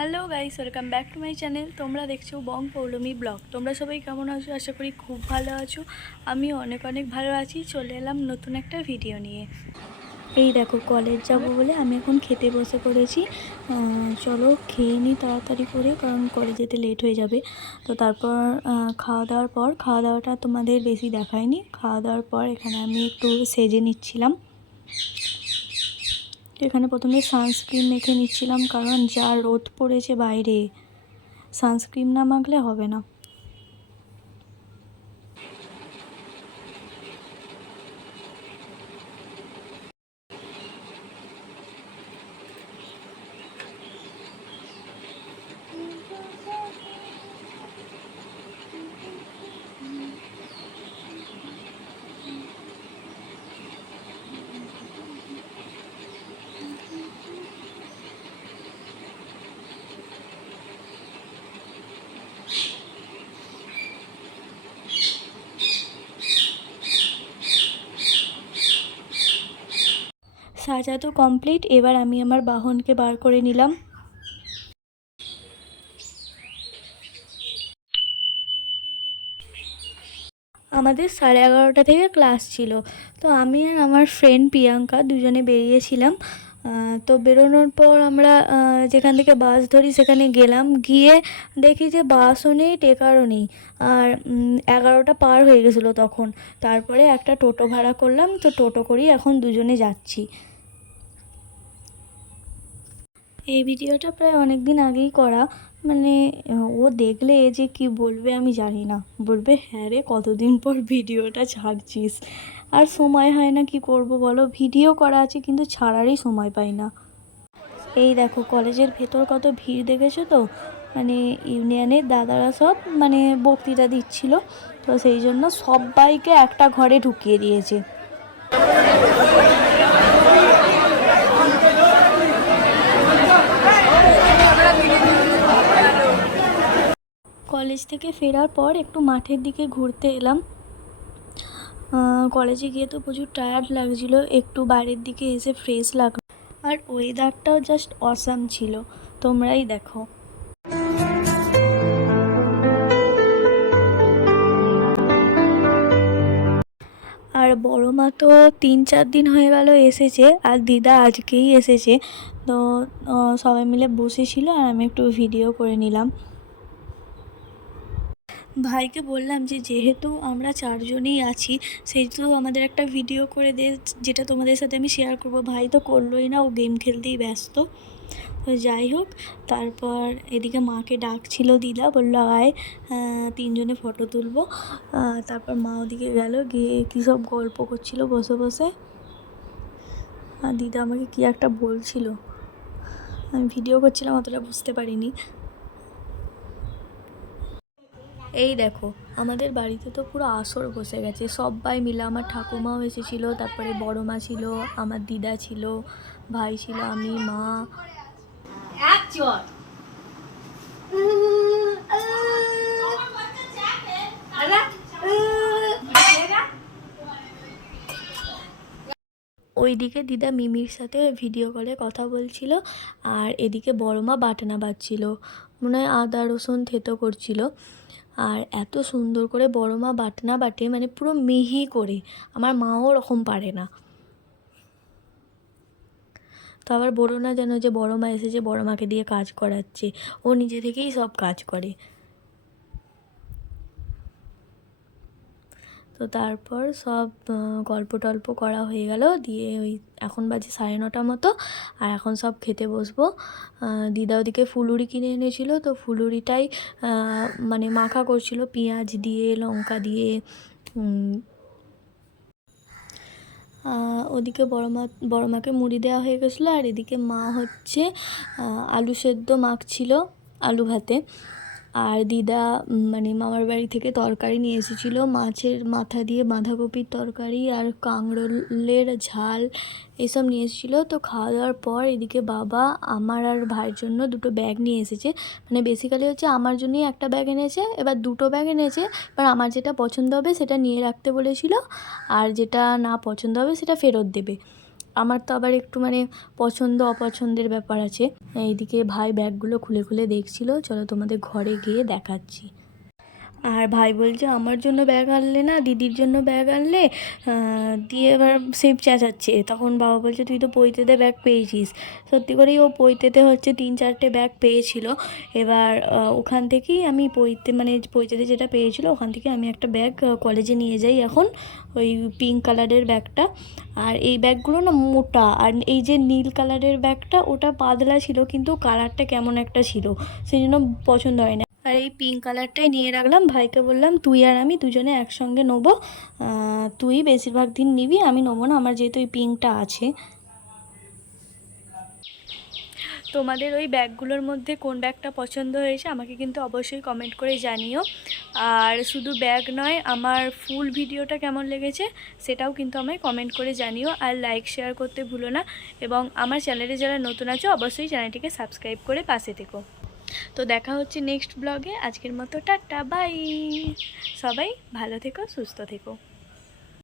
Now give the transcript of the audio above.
Hello guys welcome back to my channel তোমরা দেখছ বং Poulami blog. তোমরা সবাই কেমন আছো? আশা করি খুব ভালো আছো। আমি অনেক অনেক ভালো আছি। চলে এলাম নতুন একটা ভিডিও নিয়ে। এই দেখো কলেজ যাব বলে আমি এখন খেতে বসে পড়েছি। চলো খেয়ে নিই তাড়াতাড়ি করে, কারণ কলেজ যেতে লেট হয়ে যাবে। তো তারপর খাওয়া দাওয়ার পর, খাওয়া দাওয়াটা তোমাদের বেশি দেখায়নি। খাওয়া দাওয়ার পর এখানে আমি একটু সেজে নিচ্ছিলাম। এখানে প্রথমে সানস্ক্রিন মেখে নিচ্ছিলাম, কারণ যা রোদ পড়েছে বাইরে সানস্ক্রিন না মাখলে হবে না। সাজা তো কমপ্লিট এবার আমি আমার বাহনকে বার করে নিলাম। আমাদের সাড়ে এগারোটা থেকে ক্লাস ছিল। তো আমি আর আমার ফ্রেন্ড প্রিয়াঙ্কা দুজনে বেরিয়েছিলাম। তো বেরোনোর পর আমরা যেখান থেকে বাস ধরি সেখানে গেলাম। গিয়ে দেখি যে বাসও নেই টেকারও নেই। আর এগারোটা পার হয়ে গেছিল তখন। তারপরে একটা টোটো ভাড়া করলাম। তো টোটো করেই এখন দুজনে যাচ্ছি। এই ভিডিওটা প্রায় অনেক দিন আগেই করা। মানে ও দেখলে যে কি বলবে আমি জানি না। বলবে হ্যাঁ রে, কতদিন পর ভিডিওটা ছাড়ছিস? আর সময় হয় না কি করব বলো? ভিডিও করা আছে, কিন্তু ছাড়ারই সময় পাই না। এই দেখো, কলেজের ভেতর কত ভিড় দেখেছ তো? মানে ইউনিয়নের দাদারা সব মানে বক্তৃতা দিচ্ছিল। তো সেই জন্য সবাইকে একটা ঘরে ঢুকিয়ে দিয়েছে। কলেজ থেকে ফেরার পর একটু মাঠের দিকে ঘুরতে এলাম। কলেজে গিয়ে তো প্রচুর টায়ার্ড লাগছিল, একটু বাইরের দিকে এসে ফ্রেশ লাগল আর ওয়েদারটাও জাস্ট অসাম ছিল। তোমরাই দেখো। আর বড় মা তো তিন চার দিন হয়ে গেল এসেছে, আর দিদা আজকেই এসেছে। তো সবাই মিলে বসেছিল আর আমি একটু ভিডিও করে নিলাম। ভাইকে বললাম যে, যেহেতু আমরা চারজনেই আছি, সেহেতু আমাদের একটা ভিডিও করে দে, যেটা তোমাদের সাথে আমি শেয়ার করব। ভাই তো করলোই না, ও গেম খেলতেই ব্যস্ত। তো যাই হোক, তারপর এদিকে মাকে ডাকছিল দিদা, বলল, আয় তিনজনে ফটো তুলবো। তারপর মা ওদিকে গেল, গিয়ে কী সব গল্প করছিল বসে বসে। আর দিদা আমাকে কী একটা বলছিল? আমি ভিডিও করছিলাম, অতটা বুঝতে পারিনি। এই দেখো আমাদের বাড়িতে তো পুরো আসর বসে গেছে। সবাই মিলে আমার ঠাকুমাও এসেছিল তারপরে বড় মা ছিল আমার দিদা ছিল ভাই ছিল আমি মা। ওইদিকে দিদা মিমির সাথে ভিডিও কলে কথা বলছিল আর এদিকে বড় মা বাটনা বাজছিল মনে হয় আদা রসুন থেতো করছিল। আর এত সুন্দর করে বড় মা বাটনা বাটে মানে পুরো মিহি করে, আমার মাও ওরকম পারে না। তো আবার বড় না যেন যে বড় মা এসেছে, বড় মাকে দিয়ে কাজ করাচ্ছে, ও নিজে থেকেই সব কাজ করে। তো তারপর সব গল্প টল্প করা হয়ে গেল। দিয়ে ওই এখন বাজে সাড়ে নটা মতো। আর এখন সব খেতে বসবো। দিদা ওদিকে ফুলুরি কিনে এনেছিল। তো ফুলুরিটাই মানে মাখা করছিল। পেঁয়াজ দিয়ে, লঙ্কা দিয়ে ওদিকে বড় মা, বড় মাকে মুড়ি দেওয়া হয়ে গেছিল। আর এদিকে মা হচ্ছে আলু সেদ্ধ মাখছিল আলু ভাতে। আর দিদা মানে মামার বাড়ি থেকে তরকারি নিয়ে এসেছিল। মাছের মাথা দিয়ে বাঁধাকপির তরকারি আর কাঁকরোলের ঝাল এসব নিয়ে এসেছিল। তো খাওয়া দাওয়ার পর এদিকে বাবা, আমার আর ভাইয়ের জন্য দুটো ব্যাগ নিয়ে এসেছে। মানে বেসিক্যালি হচ্ছে আমার জন্যই একটা ব্যাগ এনেছে, এবার দুটো ব্যাগ এনেছে। এবার আমার যেটা পছন্দ হবে সেটা নিয়ে রাখতে বলেছিল। আর যেটা না পছন্দ হবে সেটা ফেরত দেবে। আমার তো আবার একটু মানে পছন্দ অপছন্দের ব্যাপার আছে। এইদিকে ভাই ব্যাগগুলো খুলে খুলে দেখছিল। চলো তোমাদের ঘরে গিয়ে দেখাচ্ছি। আর ভাই বলছে, আমার জন্য ব্যাগ আনলে না, দিদির জন্য ব্যাগ আনলে দিয়ে এবার সেফ চেঁচাচ্ছে। তখন বাবা বলছে, তুই তো পৈতেতে ব্যাগ পেয়েছিস। সত্যি করেই ও পৈতেতে হচ্ছে তিন চারটে ব্যাগ পেয়েছিল। এবার ওখান থেকেই আমি পৈতে মানে পৈতেতে যেটা পেয়েছিল, ওখান থেকে আমি একটা ব্যাগ কলেজে নিয়ে যাই এখন, ওই পিঙ্ক কালারের ব্যাগটা আর এই ব্যাগগুলো না মোটা, আর এই যে নীল কালারের ব্যাগটা ওটা পাতলা ছিল, কিন্তু কালারটা কেমন একটা ছিল, সেই জন্য পছন্দ হয় না। আর এই পিঙ্ক কালারটাই নিয়ে রাখলাম। ভাইকে বললাম, তুই আর আমি দুজনে একসঙ্গে নেব। তুই বেশিরভাগ দিন নিবি, আমি নেব না। আমার যেহেতু এই পিঙ্কটা আছে। তোমাদের ওই ব্যাগগুলোর মধ্যে কোন ব্যাগটা পছন্দ হয়েছে, আমাকে কিন্তু অবশ্যই কমেন্ট করে জানিও। আর শুধু ব্যাগ নয়, আমার ফুল ভিডিওটা কেমন লেগেছে, সেটাও কিন্তু আমায় কমেন্ট করে জানিও। আর লাইক শেয়ার করতে ভুলো না। এবং আমার চ্যানেলে যারা নতুন আছো, অবশ্যই চ্যানেলটিকে সাবস্ক্রাইব করে পাশে থেকো। তো দেখা হচ্ছে নেক্সট ব্লগে আজকের মতো টাটা বাই সবাই ভালো থেকো সুস্থ থেকো।